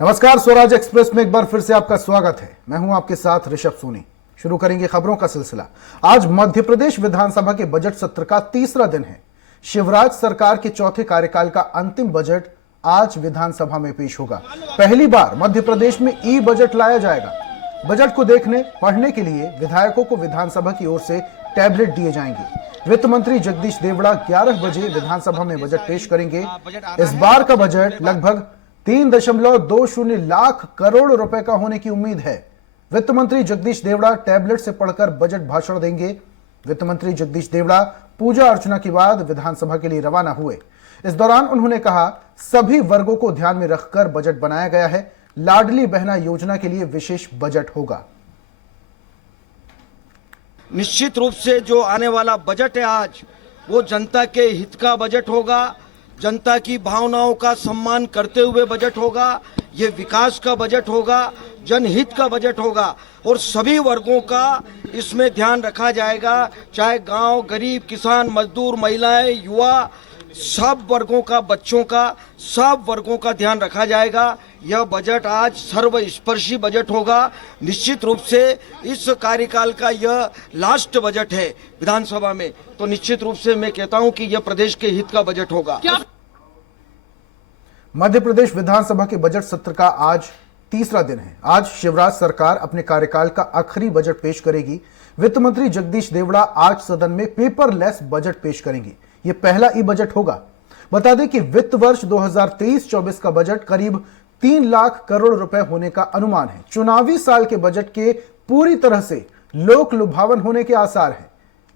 नमस्कार, स्वराज एक्सप्रेस में एक बार फिर से आपका स्वागत है। मैं हूं आपके साथ ऋषभ सोनी। शुरू करेंगे खबरों का सिलसिला। आज मध्य प्रदेश विधानसभा के बजट सत्र का तीसरा दिन है। शिवराज सरकार के चौथे कार्यकाल का अंतिम बजट आज विधानसभा में पेश होगा। पहली बार मध्य प्रदेश में ई बजट लाया जाएगा। बजट को देखने पढ़ने के लिए विधायकों को विधानसभा की ओर से टैबलेट दिए जाएंगे। वित्त मंत्री जगदीश देवड़ा 11 बजे विधानसभा में बजट पेश करेंगे। इस बार का बजट लगभग 3.20 लाख करोड़ रुपए का होने की उम्मीद है। वित्त मंत्री जगदीश देवड़ा टैबलेट से पढ़कर बजट भाषण देंगे। वित्त मंत्री जगदीश देवड़ा पूजा अर्चना के बाद विधानसभा के लिए रवाना हुए। इस दौरान उन्होंने कहा, सभी वर्गों को ध्यान में रखकर बजट बनाया गया है। लाडली बहना योजना के लिए विशेष बजट होगा। निश्चित रूप से जो आने वाला बजट है आज, वो जनता के हित का बजट होगा, जनता की भावनाओं का सम्मान करते हुए बजट होगा। ये विकास का बजट होगा, जनहित का बजट होगा और सभी वर्गों का इसमें ध्यान रखा जाएगा। चाहे गांव, गरीब, किसान, मजदूर, महिलाएं, युवा, सब वर्गों का, बच्चों का, सब वर्गों का ध्यान रखा जाएगा। यह बजट आज सर्वस्पर्शी बजट होगा। निश्चित रूप से इस कार्यकाल का यह लास्ट बजट है विधानसभा में, तो निश्चित रूप से मैं कहता हूं कि यह प्रदेश के हित का बजट होगा। मध्य प्रदेश विधानसभा के बजट सत्र का आज तीसरा दिन है। आज शिवराज सरकार अपने कार्यकाल का आखिरी बजट पेश करेगी। वित्त मंत्री जगदीश देवड़ा आज सदन में पेपरलेस बजट पेश करेंगे। यह पहला ई बजट होगा। बता दें कि वित्त वर्ष 2023-24 का बजट करीब 3 लाख करोड़ रुपए होने का अनुमान है। चुनावी साल के बजट के पूरी तरह से लोक लुभावन होने के आसार हैं।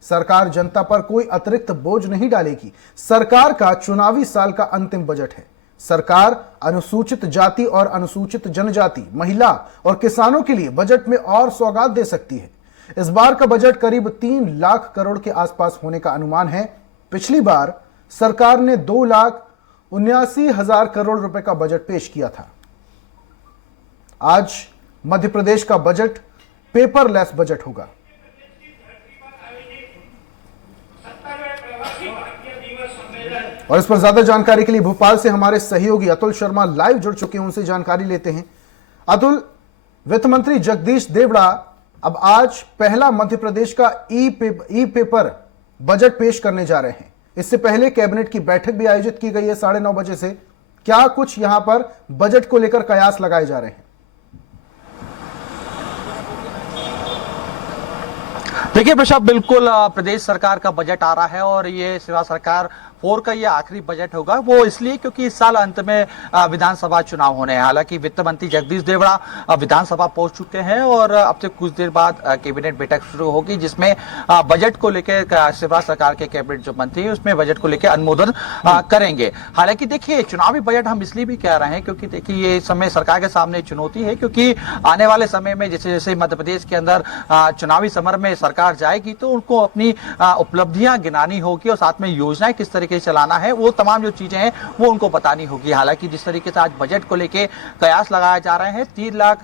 सरकार जनता पर कोई अतिरिक्त बोझ नहीं डालेगी। सरकार का चुनावी साल का अंतिम बजट है। सरकार अनुसूचित जाति और अनुसूचित जनजाति, महिला और किसानों के लिए बजट में और सौगात दे सकती है। इस बार का बजट करीब 3 लाख करोड़ के आसपास होने का अनुमान है। पिछली बार सरकार ने 2,79,000 करोड़ रुपए का बजट पेश किया था। आज मध्य प्रदेश का बजट पेपरलेस बजट होगा। और इस पर ज्यादा जानकारी के लिए भोपाल से हमारे सहयोगी अतुल शर्मा लाइव जुड़ चुके हैं, उनसे जानकारी लेते हैं। अतुल, वित्त मंत्री जगदीश देवड़ा अब आज पहला मध्य प्रदेश का ई पेपर बजट पेश करने जा रहे हैं। इससे पहले कैबिनेट की बैठक भी आयोजित की गई है 9:30 बजे से। क्या कुछ यहां पर बजट को लेकर कयास लगाए जा रहे हैं? देखिए ऋषभ, बिल्कुल प्रदेश सरकार का बजट आ रहा है और ये शिवराज सरकार 4 का ये आखिरी बजट होगा। वो इसलिए क्योंकि इस साल अंत में विधानसभा चुनाव होने हैं। हालांकि वित्त मंत्री जगदीश देवड़ा विधानसभा पहुंच चुके हैं और अब से कुछ देर बाद कैबिनेट बैठक शुरू होगी, जिसमें बजट को लेकर शिवराज सरकार के कैबिनेट जो मंत्री है उसमें बजट को लेकर अनुमोदन करेंगे। हालांकि देखिए, चुनावी बजट हम इसलिए भी कह रहे हैं क्योंकि देखिए ये समय सरकार के सामने चुनौती है, क्योंकि आने वाले समय में जैसे जैसे मध्य प्रदेश के अंदर चुनावी समर में सरकार जाएगी तो उनको अपनी उपलब्धियां गिनानी होगी और साथ में योजनाएं किस तरीके से चलाना है, वो तमाम जो चीजें हैं वो उनको बतानी होगी। हालांकि जिस तरीके से आज बजट को लेके कयास लगाया जा रहे हैं, 3 लाख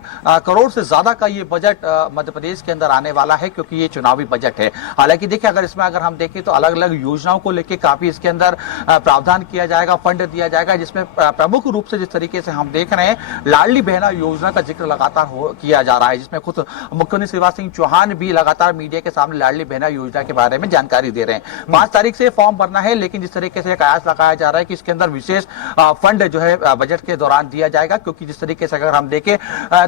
करोड़ से ज्यादा का ये बजट मध्य प्रदेश के अंदर आने वाला है, क्योंकि ये चुनावी बजट है। हालांकि देखिए, अगर हम देखें तो अलग अलग योजनाओं को लेकर काफी इसके अंदर प्रावधान किया जाएगा, फंड दिया जाएगा, जिसमें प्रमुख रूप से जिस तरीके से हम देख रहे हैं लाडली बहना योजना का जिक्र लगातार किया जा रहा है, जिसमें खुद मुख्यमंत्री शिवराज सिंह चौहान भी लगातार मीडिया के सामने लाडली बहना योजना के बारे में जानकारी दे रहे हैं। 5 तारीख से फॉर्म भरना है, लेकिन जिस तरीके से कयास लगाया जा रहा है कि इसके अंदर विशेष फंड जो है बजट के दौरान दिया जाएगा, क्योंकि जिस तरीके से अगर हम देखें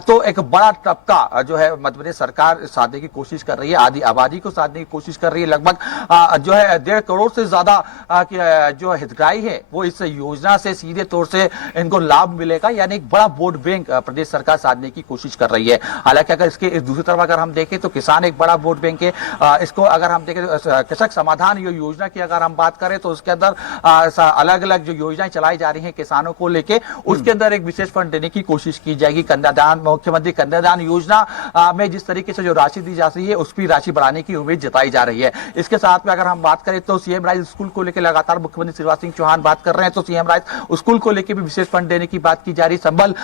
तो एक बड़ा तबका जो है मध्य प्रदेश सरकार साधने की कोशिश कर रही है, आधी आबादी को साधने की कोशिश कर रही है। लगभग जो है 1.5 करोड़ से ज्यादा जो हितग्राही है वो इस योजना से सीधे तौर से इनको लाभ मिलेगा, यानी एक बड़ा वोट बैंक प्रदेश सरकार साधने की कोशिश कर रही है। हालांकि अगर इसके दूसरी तरफ अगर हम देखें तो किसान एक बड़ा वोट बैंक है। इसको अगर हम देखें कृषक समाधान योजना की अगर हम बात करें तो उसके अंदर अलग अलग जो योजनाएं चलाई जा रही हैं किसानों को लेके, उसके अंदर एक विशेष फंड देने की कोशिश की जाएगी। कन्यादान, मुख्यमंत्री कन्यादान योजना में जिस तरीके से जो राशि दी जा रही है उसकी राशि बढ़ाने की उम्मीद जताई जा रही है। इसके साथ में अगर हम बात करें तो सीएम राइज स्कूल को लेकर लगातार मुख्यमंत्री शिवराज सिंह चौहान बात कर रहे हैं, तो सीएम राइज स्कूल को लेकर भी विशेष फंड देने की बात की जा रही है। संबल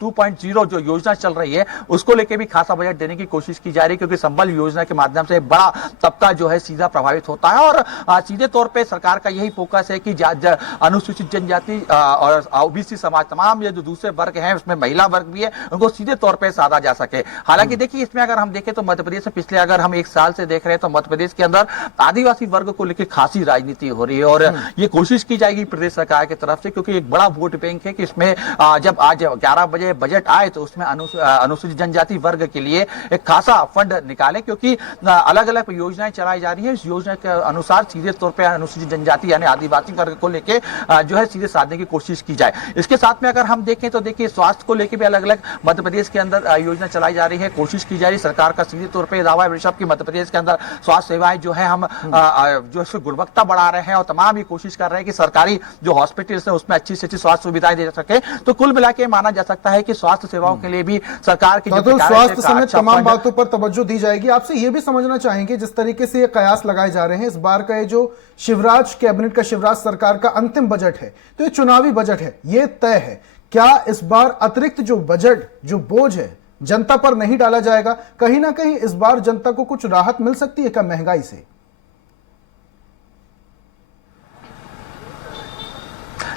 2.0 जो योजना चल रही है उसको लेकर भी खासा बजट देने की कोशिश की जा रही है, क्योंकि संबल योजना के माध्यम से बड़ा तबका जो है सीधा प्रभावित होता है। और सीधे तौर पे सरकार का यही फोकस है कि अनुसूचित जनजाति और ओबीसी समाज, तमाम ये जो दूसरे वर्ग हैं उसमें महिला वर्ग भी है, उनको सीधे तौर पे साधा जा सके। हालांकि देखिए इसमें अगर हम देखें तो मध्य प्रदेश में पिछले अगर हम एक साल से देख रहे हैं तो मध्य प्रदेश के अंदर आदिवासी वर्ग को लेकर खासी राजनीति हो रही है और ये कोशिश की जाएगी प्रदेश सरकार की तरफ से, क्योंकि एक बड़ा वोट बैंक है कि इसमें जब आज 11 बजे बजट आए तो उसमें अनुसूचित जनजाति वर्ग के लिए एक खासा फंड निकाले, क्योंकि अलग अलग योजनाएं चलाई जा रही है। इस योजना के अनुसार सीधे तौर पर अनुसूचित जनजाति यानी आदिवासी वर्ग को लेकर जो है सीधे साधने की कोशिश की जाए। इसके साथ में अगर हम देखें तो देखिए स्वास्थ्य को लेकर भी अलग अलग मध्य प्रदेश के अंदर योजना चलाई जा रही है, कोशिश की जा रही है। सरकार का सीधे तौर पे दावा है ऋषभ की मध्य प्रदेश के अंदर स्वास्थ्य सेवाएं जो है हम जो है गुणवत्ता बढ़ा रहे हैं और तमाम ये कोशिश कर रहे हैं कि सरकारी जो हॉस्पिटल्स है उसमें अच्छी से अच्छी स्वास्थ्य सुविधाएं दे सके। तो कुल मिला के माना जा सकता है कि स्वास्थ्य सेवाओं के लिए भी सरकार की तो स्वास्थ्य समेत तमाम बातों पर तवज्जो दी जाएगी। आपसे ये भी समझना चाहेंगे जिस तरीके से ये कयास लगाए जा रहे हैं, इस बार का ये जो शिवराज कैबिनेट का, शिवराज सरकार का अंतिम बजट है तो ये चुनावी बजट है, ये तय है। क्या इस बार अतिरिक्त जो बजट, जो बोझ है जनता पर नहीं डाला जाएगा? कहीं ना कहीं इस बार जनता को कुछ राहत मिल सकती है क्या महंगाई से?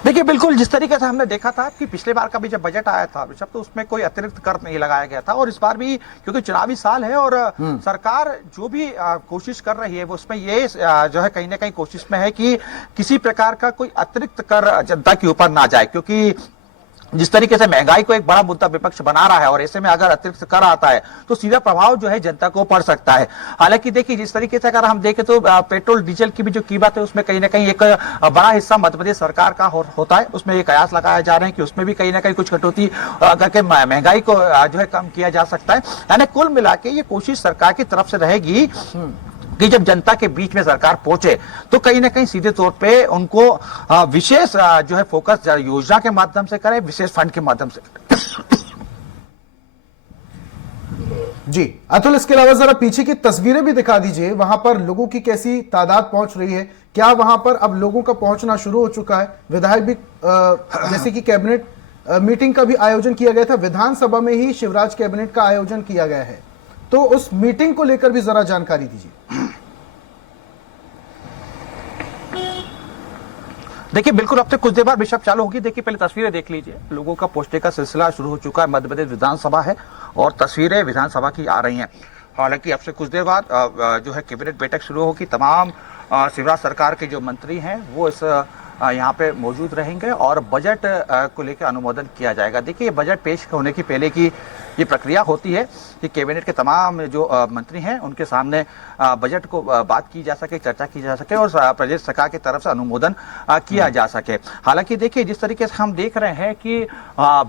देखिए बिल्कुल जिस तरीके से हमने देखा था कि पिछले बार का भी जब बजट आया था ऋषभ तो उसमें कोई अतिरिक्त कर नहीं लगाया गया था और इस बार भी क्योंकि चुनावी साल है और सरकार जो भी कोशिश कर रही है वो उसमें ये जो है कहीं ना कहीं कोशिश में है कि किसी प्रकार का कोई अतिरिक्त कर जनता के ऊपर ना जाए, क्योंकि जिस तरीके से महंगाई को एक बड़ा मुद्दा विपक्ष बना रहा है और ऐसे में अगर अतिरिक्त कर आता है तो सीधा प्रभाव जो है जनता को पड़ सकता है। हालांकि देखिए जिस तरीके से अगर हम देखें तो पेट्रोल डीजल की भी जो कीमत है उसमें कहीं ना कहीं एक बड़ा हिस्सा मध्य प्रदेश सरकार का होता है, उसमें ये कयास लगाए जा रहे हैं कि उसमें भी कहीं ना कहीं कुछ कटौती करके महंगाई को जो है कम किया जा सकता है। यानी कुल मिला के ये कोशिश सरकार की तरफ से रहेगी कि जब जनता के बीच में सरकार पहुंचे तो कहीं ना कहीं सीधे तौर पे उनको विशेष जो है फोकस योजना के माध्यम से करे, विशेष फंड के माध्यम से करे। जी अतुल, इसके अलावा जरा पीछे की तस्वीरें भी दिखा दीजिए, वहां पर लोगों की कैसी तादाद पहुंच रही है? क्या वहां पर अब लोगों का पहुंचना शुरू हो चुका है? विधायक भी जैसे कि कैबिनेट मीटिंग का भी आयोजन किया गया था, विधानसभा में ही शिवराज कैबिनेट का आयोजन किया गया है, तो उस मीटिंग को लेकर भी जरा जानकारी दीजिए। देखिए बिल्कुल अब से कुछ देर बाद बिशप चालू होगी। देखिए पहले तस्वीरें देख लीजिए, लोगों का पहुंचने का सिलसिला शुरू हो चुका है। मध्य प्रदेश विधानसभा है और तस्वीरें विधानसभा की आ रही हैं। हालांकि अब से कुछ देर बाद जो है कैबिनेट बैठक शुरू होगी। तमाम शिवराज सरकार के जो मंत्री हैं वो इस यहाँ पे मौजूद रहेंगे और बजट को लेकर अनुमोदन किया जाएगा। देखिए बजट पेश होने की पहले की ये प्रक्रिया होती है कि कैबिनेट के तमाम जो मंत्री हैं उनके सामने बजट को बात की जा सके, चर्चा की जा सके और प्रदेश सरकार की तरफ से अनुमोदन किया जा सके। हालांकि देखिए जिस तरीके से हम देख रहे हैं कि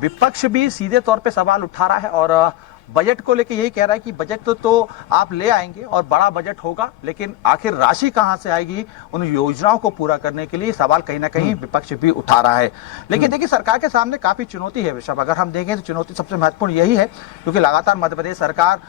विपक्ष भी सीधे तौर पे सवाल उठा रहा है और बजट को लेके यही कह रहा है कि बजट तो आप ले आएंगे और बड़ा बजट होगा, लेकिन आखिर राशि कहां से आएगी उन योजनाओं को पूरा करने के लिए सवाल कहीं ना कहीं विपक्ष भी उठा रहा है। लेकिन देखिए सरकार के सामने काफी चुनौती है ऋषभ, अगर हम देखें तो चुनौती सबसे महत्वपूर्ण यही है क्योंकि लगातार मध्य प्रदेश सरकार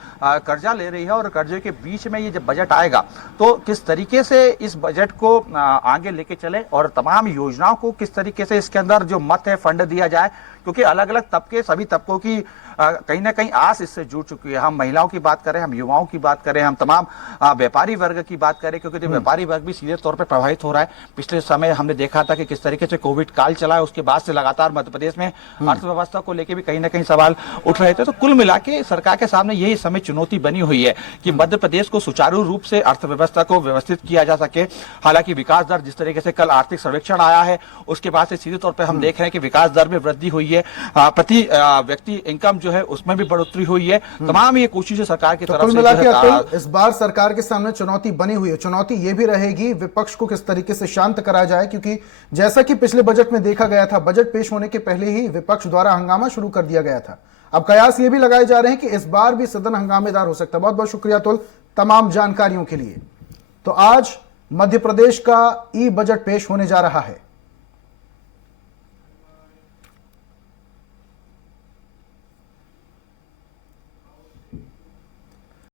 कर्जा ले रही है और कर्जे के बीच में ये जब बजट आएगा तो किस तरीके से इस बजट को आगे लेके चले और तमाम योजनाओं को किस तरीके से इसके अंदर जो मत है फंड दिया जाए, क्योंकि अलग अलग तबके सभी तबकों की कहीं ना कहीं आस इससे जुड़ चुकी है। हम महिलाओं की बात करें, हम युवाओं की बात करें, हम तमाम व्यापारी वर्ग की बात करें, क्योंकि व्यापारी वर्ग भी सीधे तौर पर प्रभावित हो रहा है। पिछले समय हमने देखा था कि किस तरीके से कोविड काल चला है, उसके बाद से लगातार मध्य प्रदेश में अर्थव्यवस्था को लेकर भी कहीं ना कहीं सवाल उठ रहे थे। तो कुल मिला के सरकार के सामने यही समय चुनौती बनी हुई है कि मध्य प्रदेश को सुचारू रूप से अर्थव्यवस्था को व्यवस्थित किया जा सके। हालांकि विकास दर जिस तरीके से कल आर्थिक सर्वेक्षण आया है उसके बाद से सीधे तौर पर हम देख रहे हैं कि विकास दर में वृद्धि हुई है, प्रति व्यक्ति इनकम जो है उसमें भी बढ़ोतरी हुई है। तमाम ये कोशिशें सरकार की तरफ से इस बार सरकार के सामने चुनौती बनी हुई है। चुनौती ये भी रहेगी विपक्ष को किस तरीके से शांत कराया जाए, क्योंकि जैसा कि पिछले बजट में देखा गया था, बजट पेश होने के पहले ही विपक्ष द्वारा हंगामा शुरू कर दिया गया था। अब कयास ये भी लगाए जा रहे हैं कि इस बार भी सदन हंगामेदार हो सकता है। बहुत बहुत शुक्रिया अतुल तमाम जानकारियों के लिए। तो आज मध्य प्रदेश का ई बजट पेश होने जा रहा है।